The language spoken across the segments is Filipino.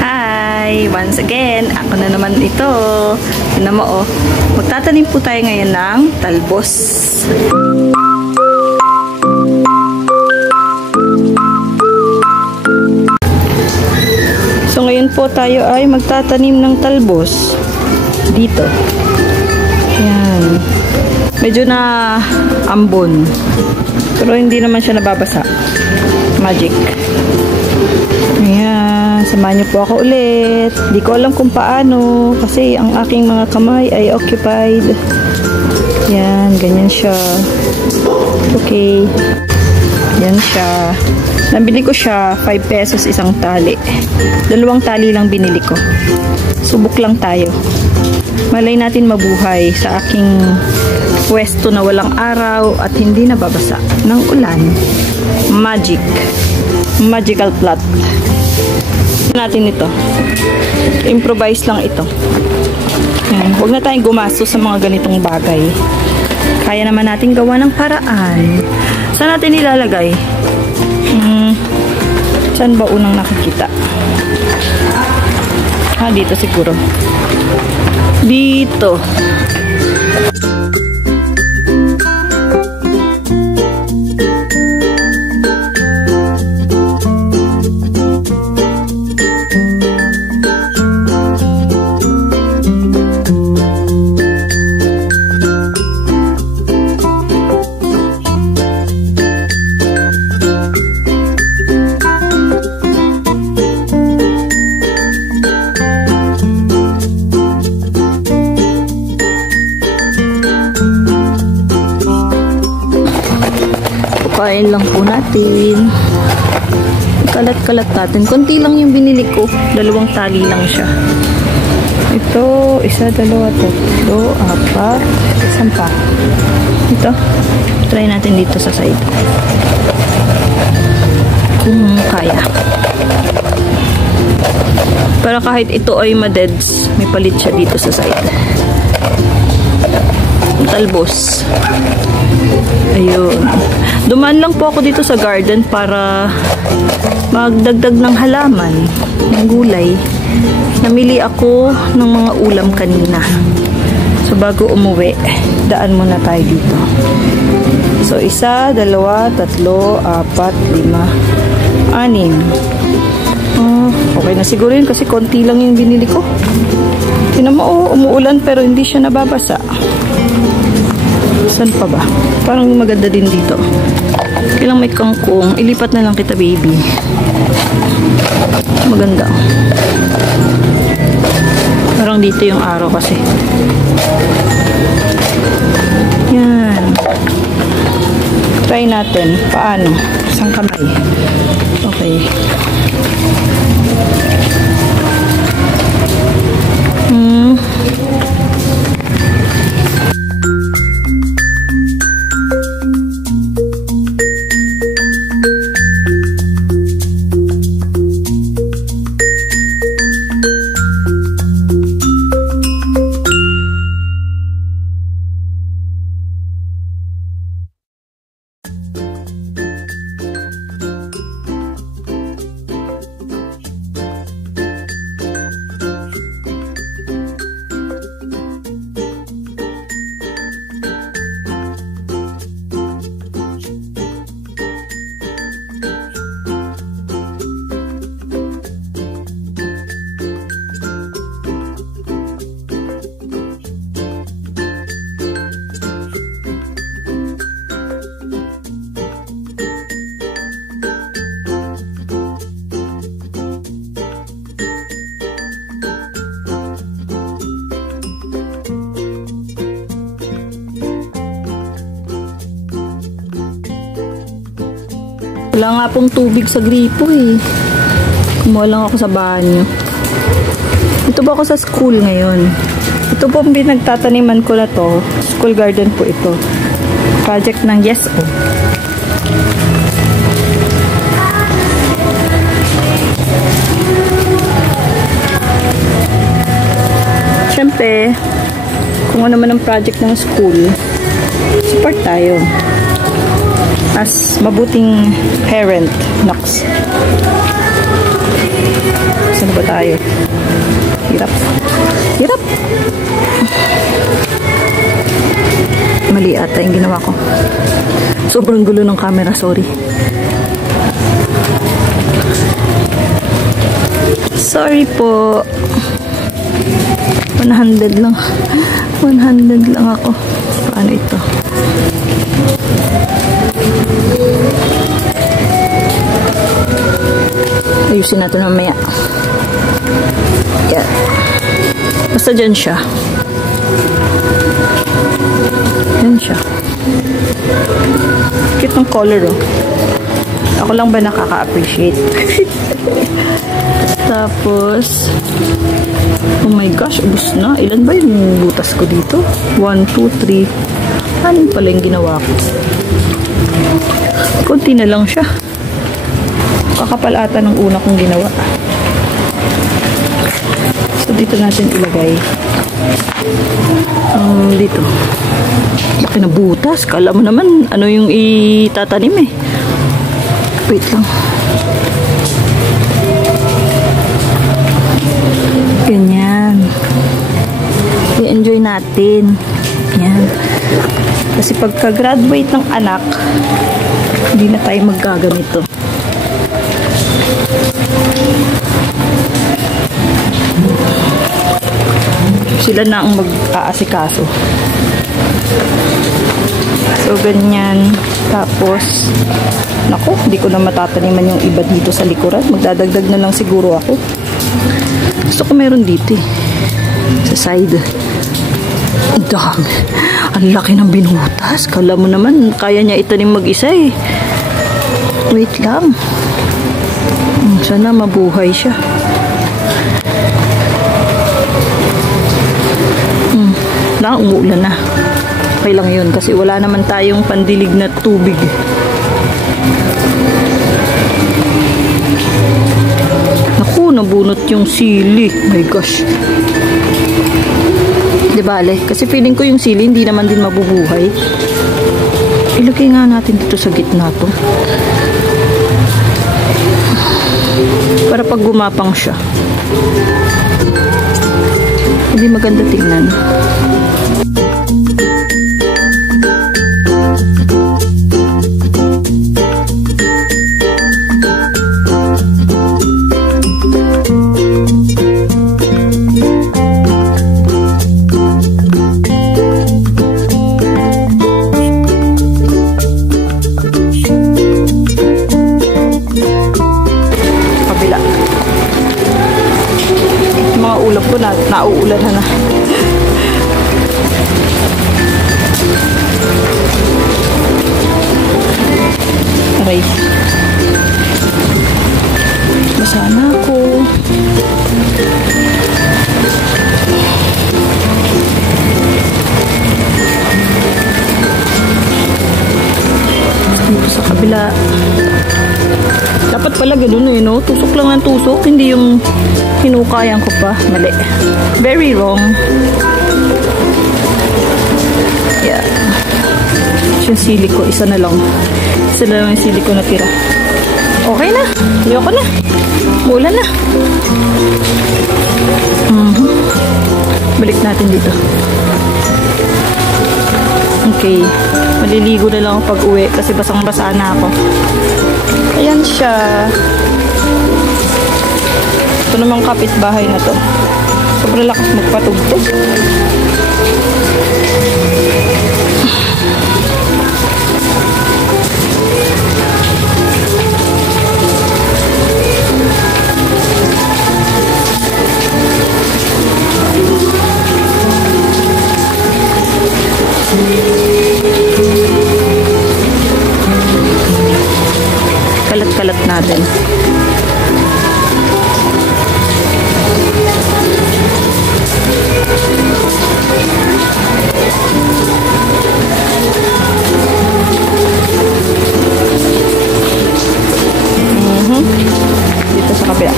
Hi! Once again, ako na naman ito. Tignan mo, oh. Magtatanim po tayo ngayon ng talbos. So, ngayon po tayo ay magtatanim ng talbos. Dito. Yan. Medyo na ambon. Pero hindi naman siya nababasa. Magic. Ayan. Samahan niyo po ako ulit. Di ko alam kung paano. Kasi ang aking mga kamay ay occupied. Yan. Ganyan siya. Okay. Yan siya. Nabili ko siya. 5 pesos isang tali. 2 tali lang binili ko. Subok lang tayo. Malay natin mabuhay sa aking pwesto na walang araw at hindi nababasa ng ulan. Magic. Magical plot. Natin ito. Improvise lang ito. Yan. Huwag na tayong gumastos sa mga ganitong bagay. Kaya naman natin gawa ng paraan. Saan natin ilalagay? Saan ba unang nakikita? Dito siguro. Dito. Kain lang po natin. Kalat-kalat natin. Konti lang yung binili ko. 2 tali lang siya. Ito, 1, 2, 3, 4, 1 pa. Ito. Try natin dito sa side. Kung kaya. Para kahit ito ay madeds, may palit siya dito sa side. Talbos. Ayun. Dumaan lang po ako dito sa garden para magdagdag ng halaman, ng gulay. Namili ako ng mga ulam kanina. So, bago umuwi, daan muna tayo dito. So, 1, 2, 3, 4, 5, 6. Okay na siguro yun kasi konti lang yung binili ko. Tingnan mo, umuulan pero hindi siya nababasa. Saan pa ba? Parang maganda din dito. Kailang may kangkong. Ilipat na lang kita, baby. Maganda. Parang dito yung araw kasi. Yan. Try natin. Paano? Isang kamay. Okay. Wala nga pong tubig sa gripo eh. Kumuha lang ako sa banyo. Ito ba ako sa school ngayon? Ito po ang pinagtataniman ko na to. School garden po ito. Project ng YesO. Siyempre, kung ano man ang project ng school, support tayo. As mabuting parent, Nox. Saan ba tayo? Hirap. Hirap! Mali ata yung ginawa ko. Sobrang gulo ng camera, sorry. Sorry po. 100 lang. 100 lang ako. Paano ito? Ayusin natin mamaya. Yan. Basta dyan siya. Yan siya. Cute ng color, oh. Ako lang ba nakaka-appreciate? Tapos, oh my gosh, ubus na. Ilan ba yung butas ko dito? 1, 2, 3. Ano pala yung ginawa ko? Kunti na lang siya. Kakapal ata ng una kong ginawa. So, dito natin ilagay. Dito. Laki na butas. Kala mo naman, ano yung itatanim eh. Wait lang. Ganyan. I-enjoy natin. Yan. Kasi pagka-graduate ng anak, hindi na tayo maggagamit to. Sila na ang mag-aasikaso. So, ganyan. Tapos, naku, hindi ko na matataniman yung iba dito sa likuran. Magdadagdag na lang siguro ako. Gusto ko meron dito eh. Sa side. Ang dami. Ang laki ng binutas. Kala mo naman, kaya niya itanim mag-isa eh. Wait lang. Sana mabuhay siya. Umuulan na. Okay lang yun kasi wala naman tayong pandilig na tubig. Naku, nabunot yung sili. My gosh. Di bale, kasi feeling ko yung sili hindi naman din mabubuhay. Ilagay nga natin dito sa gitna to. Para pag gumapang siya. Hindi maganda tingnan. Nauulan na. Aray. Basa na ako. Dito sa kabila. Dapat pala ganun eh, no? Tusok lang ng tusok, hindi yung hinukayan ko pa. Mali. Very wrong. Yeah. Yung sili ko, isa na lang. Isa na lang yung sili ko natira. Okay na. Ayoko na. Mula na. Balik natin dito. Okay. Maliligo na lang ako pag uwi kasi basang-basa na ako. Ayan siya. Ito namang kapitbahay na to. Sobrang lakas magpatugtog. Kalat-kalat natin. Dito sa kabila.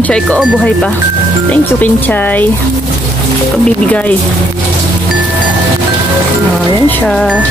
kinchay ko. Oh, buhay pa. Thank you, kinchay. Pagbibigay. Oh, yan siya.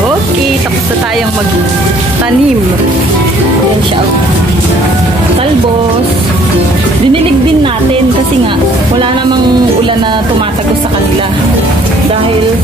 Okay, tapos na tayong magtanim. Ayan siya. Talbos. Dinilig din natin kasi nga wala namang ulan na tumatagos sa kanila. Dahil